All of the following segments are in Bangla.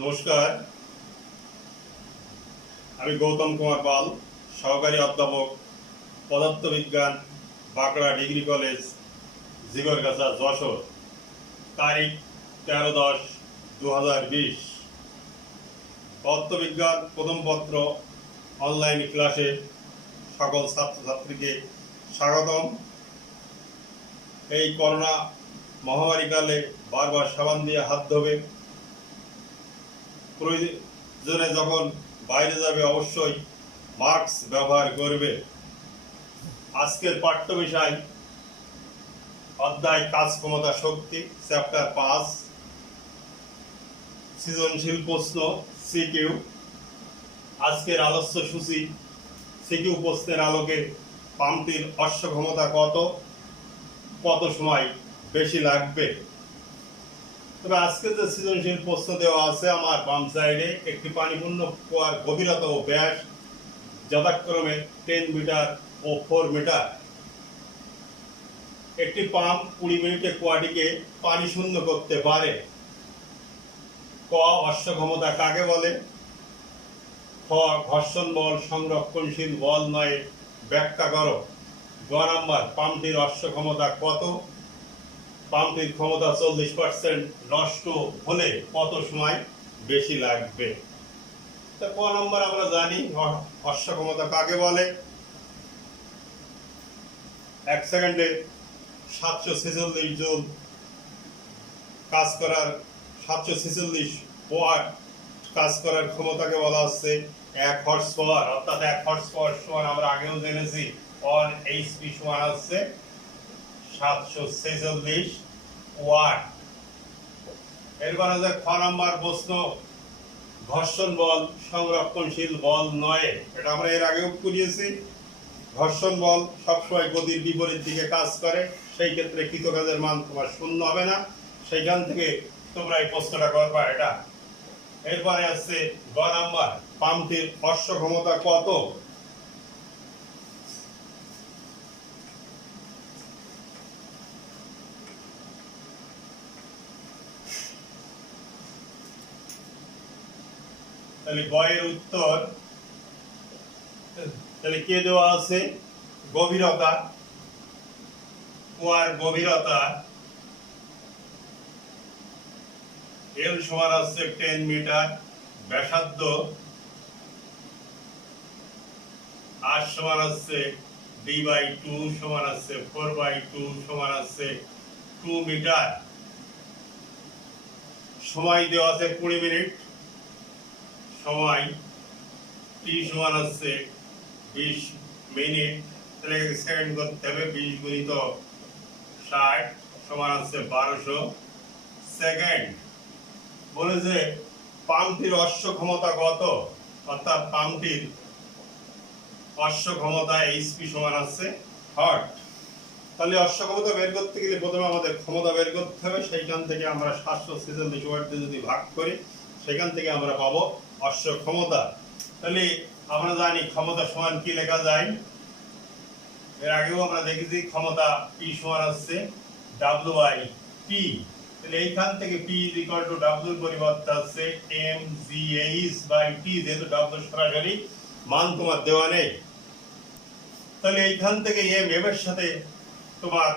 নমস্কার, আমি গৌতম কুমার পাল, সহকারী অধ্যাপক, পদার্থবিজ্ঞান, বাঁকুড়া ডিগ্রি কলেজ, জিগরগাছা, যশোর। তারিখ 13/10/2020। পদার্থবিজ্ঞান প্রথম পত্র অনলাইন ক্লাসে সকল ছাত্রছাত্রীকে স্বাগতম। এই করোনা মহামারীকালে বারবার সাবান দিয়ে হাত ধোবে, প্রয়োজনে যখন বাইরে যাবে অবশ্যই মাস্ক ব্যবহার করবে। আজকের পাঠ্য বিষয় অধ্যায় কাজ ক্ষমতা শক্তি, চ্যাপ্টার 5, সৃজনশীল প্রশ্ন সিকিউ। আজকের আলোচ্য সূচি সিকিউ প্রশ্নের আলোকে পাম্পটির অশ্ব ক্ষমতা কত সময় বেশি লাগবে। তবে আজকে যে সৃজনশীল প্রশ্ন দেওয়া আছে আমার বাম সাইডে, একটি পানিপূর্ণ কুয়ার গভীরতা ও ব্যাস যথাক্রমে 10 মিটার ও 4 মিটার। একটি পাম্প 20 মিনিটে কুয়াটিকে পানি শূন্য করতে পারে। ক, অশ্ব ক্ষমতা কাকে বলে? খ, ঘর্ষণ বল সংরক্ষণশীল বল নয়, ব্যাখ্যা করো। গ নাম্বার, পাম্পটির অশ্ব ক্ষমতা কত? পাম্পটির ক্ষমতা 40% নষ্ট হলে কত সময় বেশি লাগবে? তা ক নম্বর আমরা জানি অশ্ব ক্ষমতা কাকে বলে। 1 সেকেন্ডে 746 জুল কাজ করার 746 ওয়াট কাজ করার ক্ষমতাকে বলা হচ্ছে 1 হর্স পাওয়ার। অর্থাৎ 1 হর্স পাওয়ার সমান আমরা আগেও জেনেছি 1 এইচপি সমান হচ্ছে 746 ওয়াট। এরপর আছে খ নাম্বার প্রশ্ন, ঘর্ষণ বল সংরক্ষণশীল বল নয়। এটা আমরা এর আগেও করিয়েছি। ঘর্ষণ বল সবসময় গতির বিপরীত দিকে কাজ করে, সেই ক্ষেত্রে কৃত কাজের মান তোমার শূন্য হবে না। সেইখান থেকে তোমরা এই প্রশ্নটা করবা এটা। এরপরে আছে গ নাম্বার, পাম্পটির অশ্ব ক্ষমতা কত? তাহলে গ এর উত্তর, তাহলে কে দেওয়া আছে? গভীরতা, কুয়ার গভীরতা এল সমান হচ্ছে 10 মিটার, ব্যাসার্ধ আর সমান হচ্ছে d/2 সমান হচ্ছে 4/2 সমান হচ্ছে 2 মিটার। সময় দেওয়া আছে 20 মিনিট। সময় t সমান হচ্ছে 20 মিনিট। তাহলে সেকেন্ড করতে হবে, 20 গুণিত 60 সমান হচ্ছে 1200 সেকেন্ড। বলে যে পাম্পটির অশ্ব ক্ষমতা কত? অর্থাৎ পাম্পটির অশ্ব ক্ষমতা এইচপি সমান হচ্ছে হট। তাহলে অশ্ব ক্ষমতা বের করতে গেলে প্রথমে আমাদের ক্ষমতা বের করতে হবে। সেইখান থেকে আমরা 746 ওয়াট দিয়ে যদি ভাগ করি, সেখান থেকে আমরা পাবো অশ্ব ক্ষমতা। তাহলে আমরা জানি ক্ষমতা সমান কি লেখা যায়। এর আগেও আমরা দেখেছি ক্ষমতা P সমান হচ্ছে W/P। তাহলে এইখান থেকে P W এর পরিবর্তে হচ্ছে mgh/t, যেহেতু W সরাসরি মান তোমার দেওয়া নেই। তাহলে এইখান থেকে m এর সাথে তোমার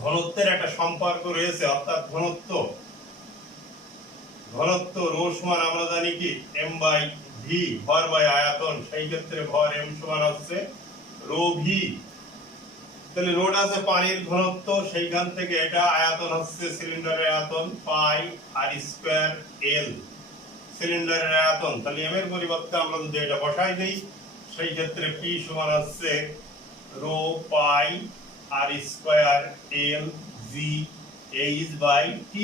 ঘনত্বের একটা সম্পর্ক রয়েছে। অর্থাৎ ঘনত্ব রো সমান আমরা জানি কি m/v, ভর বাই আয়তন। সেই ক্ষেত্রে ভর m সমান হচ্ছে রো ভি। তাহলে রোটা আছে পানির ঘনত্ব, সেইখান থেকে এটা আয়তন হচ্ছে সিলিন্ডারের আয়তন পাই আর স্কয়ার এল, সিলিন্ডারের আয়তন। তাহলে m এর পরিবর্তে আমরা যদি এটা বসাই দেই, সেই ক্ষেত্রে p সমান হচ্ছে rho pi R square L জি h/t।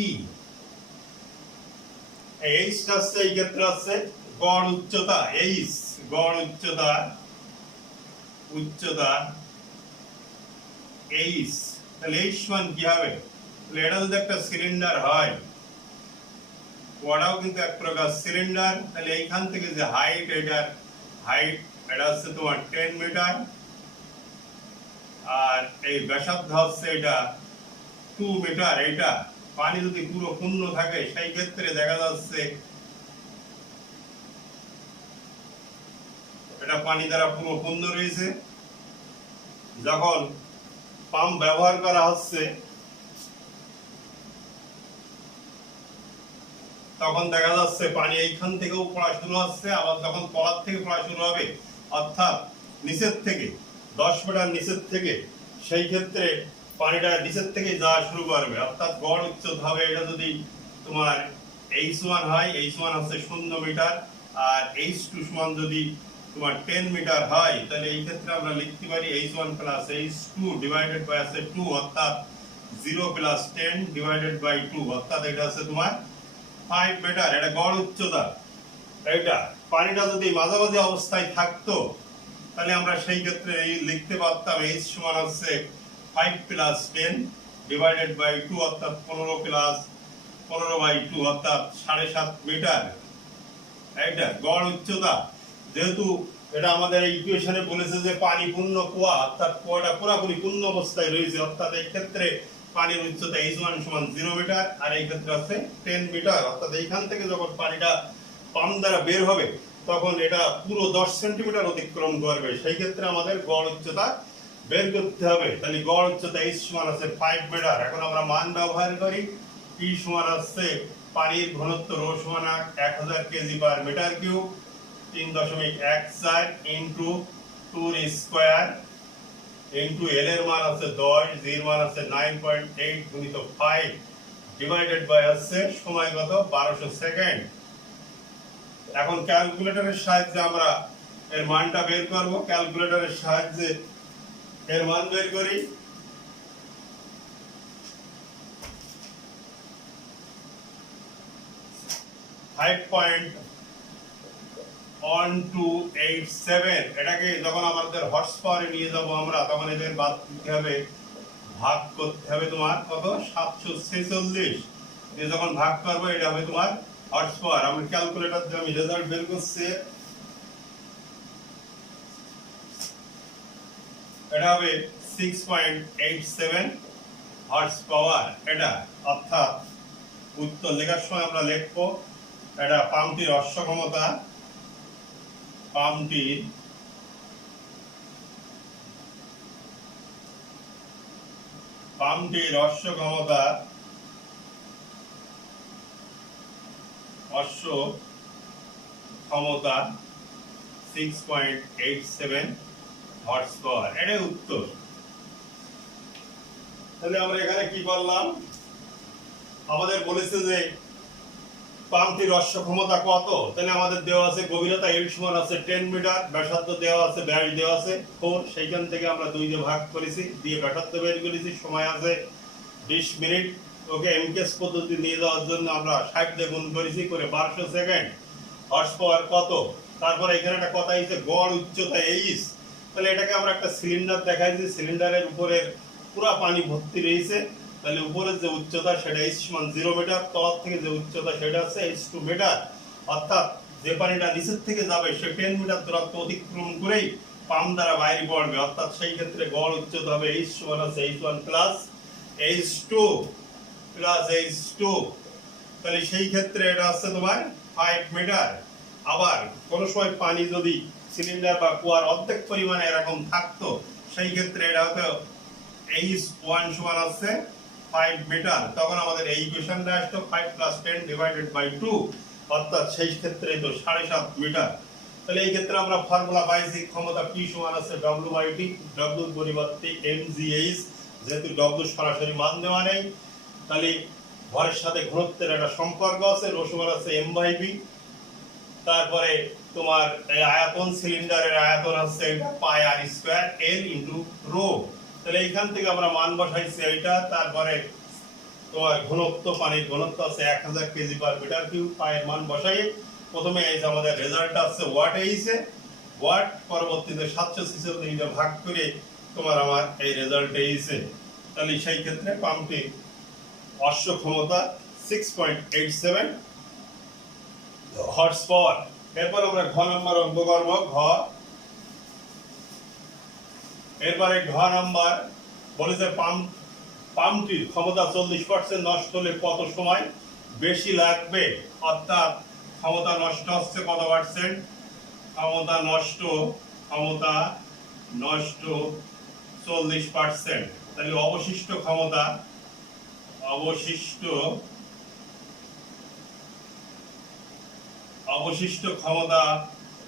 এইচ টা হচ্ছে এই ক্ষেত্রে হচ্ছে গড় উচ্চতা। এইচ গড় উচ্চতা এইচ। তাহলে এইচ সমান কি হবে? তাহলে এটা যদি একটা সিলিন্ডার হয়, ওটাও কিন্তু এক প্রকার সিলিন্ডার। তাহলে এইখান থেকে যে হাইট, এটার হাইট এটা হচ্ছে তোমার 10 মিটার, আর এই ব্যাসার্ধ হচ্ছে এটা 2 মিটার। এটা পানি যদি পুরো পূর্ণ থাকে সেই ক্ষেত্রে দেখা যাচ্ছে এটা পানি দ্বারা পুরো পূর্ণ রয়েছে। যখন পাম্প ব্যবহার করা হচ্ছে তখন দেখা যাচ্ছে পানি এইখান থেকেও পড়া শুরু হচ্ছে, আবার যখন তলার থেকে পড়া শুরু হবে অর্থাৎ নিচের থেকে 10 মিটার নিচের থেকে, সেই ক্ষেত্রে পানিটা নিচের থেকে যাওয়া শুরু করবে। অর্থাৎ গড় উচ্চতা হবে, এটা যদি তোমার h1 হয়, h1 হচ্ছে 0 মিটার, আর h2 সমান যদি তোমার 10 মিটার হয়, তাহলে এই ক্ষেত্রে আমরা লিখতে পারি h1 plus h2 divided by 2, অর্থাৎ 0 প্লাস 10 ডিভাইডেড বাই 2, অর্থাৎ এটা হচ্ছে তোমার 5 মিটার। এটা গড় উচ্চতা। এটা পানিটা যদি মাঝামাঝি অবস্থায় থাকতো তাহলে আমরা সেই ক্ষেত্রে লিখতে পারতাম h সমান হচ্ছে 5 প্লাস 10 ডিভাইডেড বাই 2, অর্থাৎ 15 প্লাস 15 বাই 2, অর্থাৎ 7.5 মিটার। এটা গড় উচ্চতা। যেহেতু এটা আমাদের এই ইকুয়েশনে বলেছে যে পানি পূর্ণ কুয়া, অর্থাৎ কুয়াটা পুরোপুরি পূর্ণ অবস্থায় রয়েছে, অর্থাৎ এই ক্ষেত্রে পানির উচ্চতা h1 সমান 0 মিটার, আর এই ক্ষেত্রে আছে 10 মিটার। অর্থাৎ এইখান থেকে যখন পানিটা পাম্প দ্বারা বের হবে তখন এটা পুরো 10 সেন্টিমিটার অতিক্রম করবে। সেই ক্ষেত্রে আমাদের গড় উচ্চতা বের করতে হবে। তাহলে গড় উচ্চতা h সমান আছে 5 মিটার। এখন আমরা মান ব্যবহার করি। p সমান আছে পানির ঘনত্ব ρ সমান 1000 KG per metre cube, 3.14 into 2 square into l এর মান আছে 10, g এর মান আছে 9.8 গুণিত 5 ডিভাইডেড বাই আছে সময় কত 1200 সেকেন্ড। এখন ক্যালকুলেটরের সাহায্যে আমরা এর মানটা বের করব। ক্যালকুলেটরের সাহায্যে এর মান বের করি। এটাকে যখন আমাদের হর্স পাওয়ারে নিয়ে যাব আমরা, তখন এদের বাদ দিতে হবে, ভাগ করতে হবে তোমার কত 746 দিয়ে যখন ভাগ করবো এটা হবে তোমার হর্স পাওয়ার। আমি ক্যালকুলেটর দিয়ে আমি রেজাল্ট বের করছি, এটা হবে 6.87 হর্স পাওয়ার। এটা অর্থাৎ উত্তর লেখার সময় আমরা লিখবো এটা পাম্পটির অশ্ব ক্ষমতা, পাম্পটির অশ্ব ক্ষমতা, অশ্ব ক্ষমতা 6.87 হর্স পাওয়ার। এটাই উত্তর। তাহলে আমরা এখানে কি করলাম, আমাদের বলেছে যে পাম্পটির অশ্ব ক্ষমতা কত। তাহলে আমাদের দেওয়া আছে গভীরতা l সমান আছে 10 মিটার, ব্যাসার্ধ দেওয়া আছে, ব্যাস দেওয়া আছে 4, সেইখান থেকে আমরা 2 দিয়ে ভাগ করেছি, দিয়ে ব্যাসার্ধ বের করেছি, সময় আছে 20 মিনিট। ওকে এমকেএস পদ্ধতি নিয়ে যাওয়ার জন্য আমরা 60 দিয়ে গুণ করেছি, করে 1200 সেকেন্ড। হর্স পাওয়ার কত, তারপর এখানে একটা কথা হইছে গড় উচ্চতা h। তাহলে এটাকে আমরা একটা সিলিন্ডার দেখাইছি, সিলিন্ডারের উপরের পুরো পানি ভর্তি রয়েছে, তাহলে উপরের যে উচ্চতা সেটা h সমান 0 মিটার, তলার থেকে যে উচ্চতা সেটা আছে h2 মিটার। অর্থাৎ যে পানিটা নিচের থেকে যাবে সে 10 মিটার দূরত্ব অতিক্রম করেই পাম্প দ্বারা বাইরে পড়বে, অর্থাৎ সেই ক্ষেত্রে গড় উচ্চতা হবে h সমান আছে h1 plus h2 plus h2। তাহলে সেই ক্ষেত্রে এটা আছে তোমার 5 মিটার। আবার কোন সময় পানি যদি সিলিন্ডার বা কুয়ার অর্ধেক পরিমাণে এরকম থাকতো, সেই ক্ষেত্রে এটা হতো h1 সমান আছে 5 মিটার। তখন আমাদের এই ইকুয়েশনটা আসতো 5 প্লাস 10 ডিভাইডেড বাই 2, অর্থাৎ সেই ক্ষেত্রে তো 7.5 মিটার। তাহলে এই ক্ষেত্রে আমরা ফর্মুলা পাইছি, ক্ষমতা P সমান আছে W বাই T, W এর পরিবর্তে mgh, যেহেতু W সরাসরি মান দেওয়া নেই, তাহলে ভরের সাথে ঘনত্বের একটা সম্পর্ক আছে, ρ সমান আছে m বাই b। তারপরে তোমার এই আয়তন, সিলিন্ডারের আয়তন আছে এটা পাই r স্কয়ার l ইনটু ρ। তাহলে এইখান থেকে আমরা মান বসাইছি এইটা, তারপরে তোমার ঘনত্ব, পানির ঘনত্ব আছে 1000 কেজি পার মিটার কিউব, পায়ের মান বসাই প্রথমে এই যে আমাদের রেজাল্ট আছে ওয়াট এইছে, ওয়াট, পরবর্তীতে 746 দিয়ে ভাগ করে তোমার আমার এই রেজাল্ট এইছে। তাহলে সেই ক্ষেত্রে পাম্পটি অশ্ব ক্ষমতা 6.87 হর্স পাওয়ার। এরপর আমরা ঘ নাম্বার অঙ্ক করব। এরপরে ঘ নাম্বার বলেছে পাম্পটির ক্ষমতা 40% নষ্ট হলে কত সময় বেশি লাগবে, অর্থাৎ ক্ষমতা নষ্ট হচ্ছে কত পার্সেন্ট, ক্ষমতা নষ্ট 40%, তাহলে অবশিষ্ট ক্ষমতা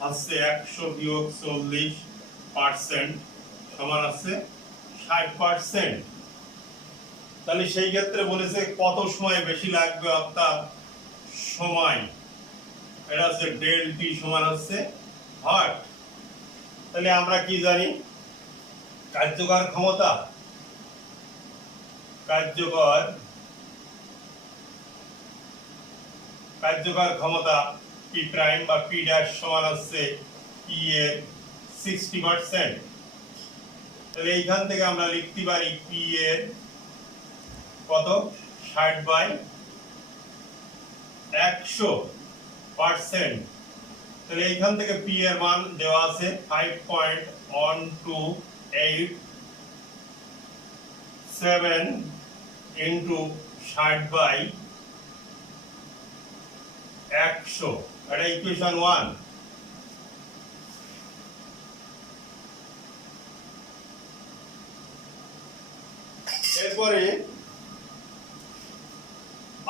হচ্ছে 100-40% সমান আছে 60%। তাহলে সেই ক্ষেত্রে বলেছে কত সময় বেশি লাগবে, অর্থাৎ সময়, এটা হচ্ছে ডেল টি সমান হচ্ছে ওয়াট। তাহলে আমরা কি জানি, কার্যকর ক্ষমতা পি প্রাইম বা পি ড্যাশ সমান হচ্ছে পি এর 60%। তাহলে এইখান থেকে আমরা লিখতে পারি পি এর কত 60/100%। তাহলে এইখান থেকে পি এর মান দেওয়া আছে 5.1287 ইন্টু 60/100, এটা ইকুয়েশন 1। এরপরে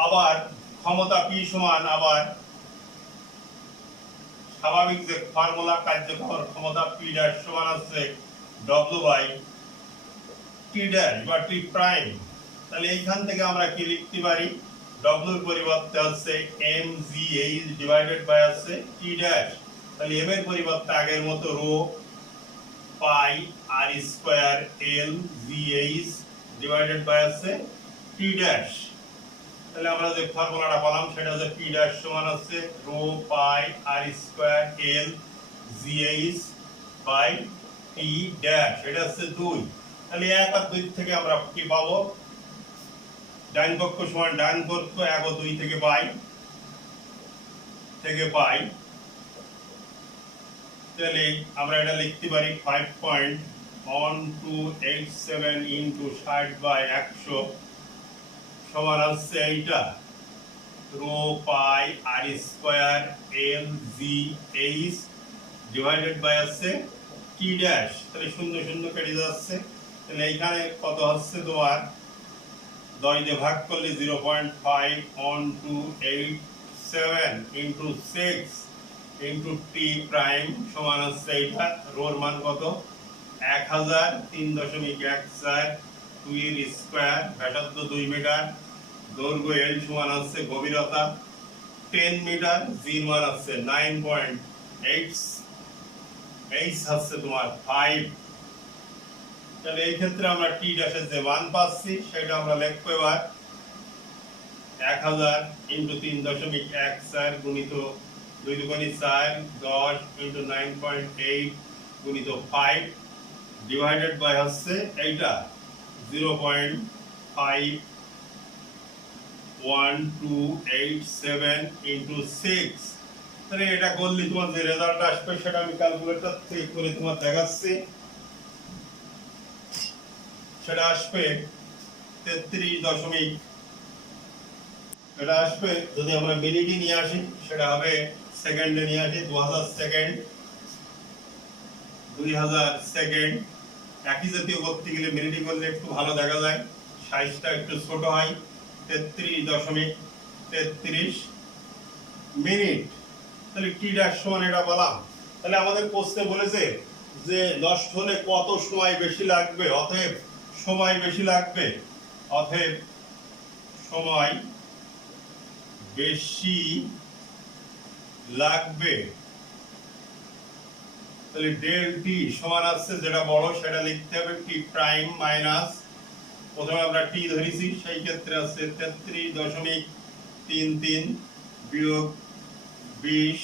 আবার ক্ষমতা পি সমান আবার স্বাভাবিক যে ফর্মুলা, কার্যকর ক্ষমতা পি ড্যাশ সমান হচ্ছে ডব্লিউ বাই টি ড্যাশ বা টি প্রাইম। তাহলে এইখান থেকে আমরা কি লিখতে পারি, ডব্লিউ এর পরিবর্তে হচ্ছে M G H divided by হচ্ছে টি ড্যাশ। তাহলে এম এর পরিবর্তে আগের মতো rho pi R square L G H divided by হচ্ছে টি ড্যাশ। তাহলে আমরা যে ফর্মুলাটা পেলাম সেটা হচ্ছে পি ড্যাশ সমান হচ্ছে rho pi R square L G H by T dash, এটা হচ্ছে 2। তাহলে 1 আর 2 থেকে আমরা কি পাবো, ডান পক্ষ সমান ডান পক্ষ 1 ও 2 থেকে পাই। তাহলে আমরা এটা লিখতে পারি 5.1287 ইন্টু 60/100 সমান হচ্ছে এইটা rho pi R square L G H divided by হচ্ছে টি ড্যাশ। তাহলে 0 0 কেটে যাচ্ছে। তাহলে এইখানে কত হচ্ছে তোমার 10 দিয়ে ভাগ করলে 0.51287 ইন্টু 6 ইন্টু টি প্রাইম সমান হচ্ছে এইটা রোর মান কত 1000, 3.14, 2 এর স্কয়ার, ব্যাসার্ধ 2 মিটার, দৈর্ঘ্য এল সমান হচ্ছে গভীরতা 10 মিটার, জি মান হচ্ছে 9.8, এইচ হচ্ছে তোমার 5। তাহলে এই ক্ষেত্রে আমরা টি ড্যাশের যে মান পাচ্ছি সেটা আমরা লিখবো এবার 1000 ইন্টু 3.14 গুণিত 2 দুগুণে 4, 10 ইন্টু 9.8 গুণিত 5 ডিভাইডেড বাই হচ্ছে এইটা 0.51287 ইন্টু 6। তাহলে এটা করলে তোমার যে রেজাল্ট আসবে সেটা আমি ক্যালকুলেটর থেকে করে তোমার দেখাচ্ছি। সেটা আসবে 33 এটা আসবে, যদি আমরা মিনিটে নিয়ে আসি সেটা হবে সেকেন্ডে নিয়ে আসি 2000 সেকেন্ড। একই জাতীয় করতে গেলে মিনিটে করলে একটু ভালো দেখা যায়, সাইজটা একটু ছোট হয়। 33.33 মিনিট। তাহলে টি ড্যাশ সমান এটা বললাম। তাহলে আমাদের প্রশ্নে বলেছে যে নষ্ট হলে কত সময় বেশি লাগবে, অতএব সময় বেশি লাগবে, তাহলে ডেল টি সমান আছে যেটা বড় সেটা লিখতে হবে টি প্রাইম মাইনাস, প্রথমে আমরা টি ধরেছি সেই ক্ষেত্রে আছে 33.33 বিয়োগ 20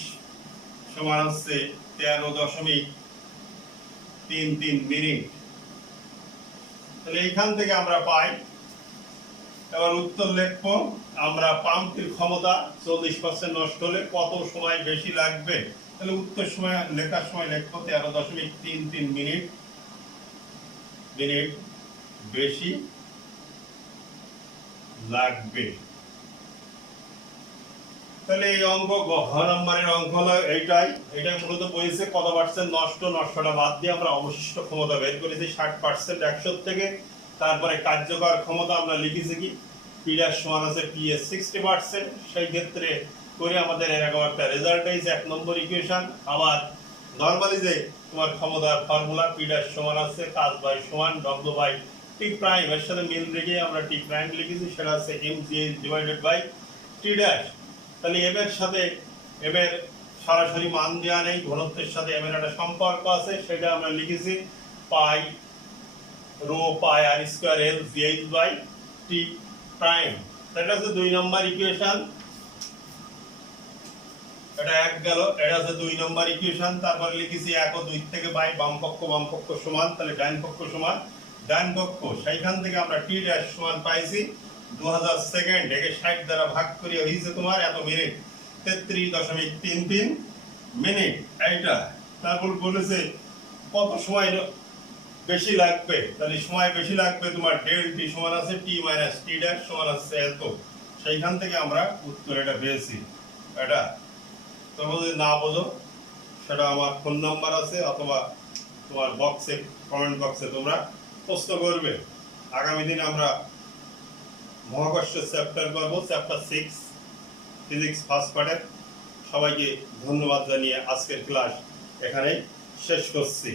সমান হচ্ছে 13.33 মিনিট। তাহলে এইখান থেকে আমরা পাই, এবার উত্তর লিখবো আমরা পাম্পটির ক্ষমতা 40% নষ্ট হলে কত সময় বেশি লাগবে। তাহলে উত্তর সময় লেখার সময় লিখবো 13.33 মিনিট বেশি লাগবে। তাহলে এই অঙ্ক ঘ নম্বরের অঙ্ক হলো এইটাই। এটাই মূলত বলেছে কত পার্সেন্ট নষ্ট, নষ্টটা বাদ দিয়ে আমরা অবশিষ্ট ক্ষমতা বের করেছি 60% 100 থেকে। তারপরে কার্যকর ক্ষমতা আমরা লিখেছি কি পি ড্যাশ সমান আছে পি এর 60%। সেই ক্ষেত্রে করে আমাদের এরকম একটা রেজাল্ট হয়েছে 1 নম্বর ইকুয়েশন। আবার নরমালি যে তোমার ক্ষমতার ফর্মুলা পি ড্যাশ সমান আছে কাজ বাই সমান ডব্লিউ বাই টি প্রাইম, এর সাথে মিল রেখে আমরা টি প্রাইম লিখেছি, সেটা হচ্ছে M G divided by T dash. তাহলে এম এর সাথে এম এর সরাসরি মান দেওয়া নেই, ঘনত্বের সাথে এম এর একটা সম্পর্ক আছে, সেটা আমরা লিখেছি pi rho pi R square L GH by T prime. এটা হচ্ছে 2 নম্বর ইকুয়েশন। এটা এক গেল, এটা হচ্ছে 2 নম্বর ইকুয়েশন। তারপর লিখেছি 1 ও 2 থেকে বাই বাম পক্ষ সমান, তাহলে ডান পক্ষ সমান ডান পক্ষ। সেইখান থেকে আমরা টি ড্যাশ সমান পাইছি 2000 সেকেন্ড, একে 60 দ্বারা ভাগ করে হয়েছে তোমার এত মিনিট 33.33 মিনিট এইটা। তারপর বলেছে কত সময় বেশি লাগবে, তাহলে সময় বেশি লাগবে তোমার ডেল টি সমান আছে টি মাইনাস টি ড্যাশ সমান আছে এত। সেইখান থেকে আমরা উত্তর এটা পেয়েছি। এটা তোমরা যদি না বোঝো সেটা আমার ফোন নাম্বার আছে, অথবা তোমার বক্সে কমেন্ট বক্সে তোমরা প্রশ্ন করবে। আগামী দিনে আমরা মহাকর্ষের চ্যাপ্টার করবো, চ্যাপ্টার 6 ফিজিক্স ফার্স্ট পার্টের। সবাইকে ধন্যবাদ জানিয়ে আজকের ক্লাস এখানেই শেষ করছি।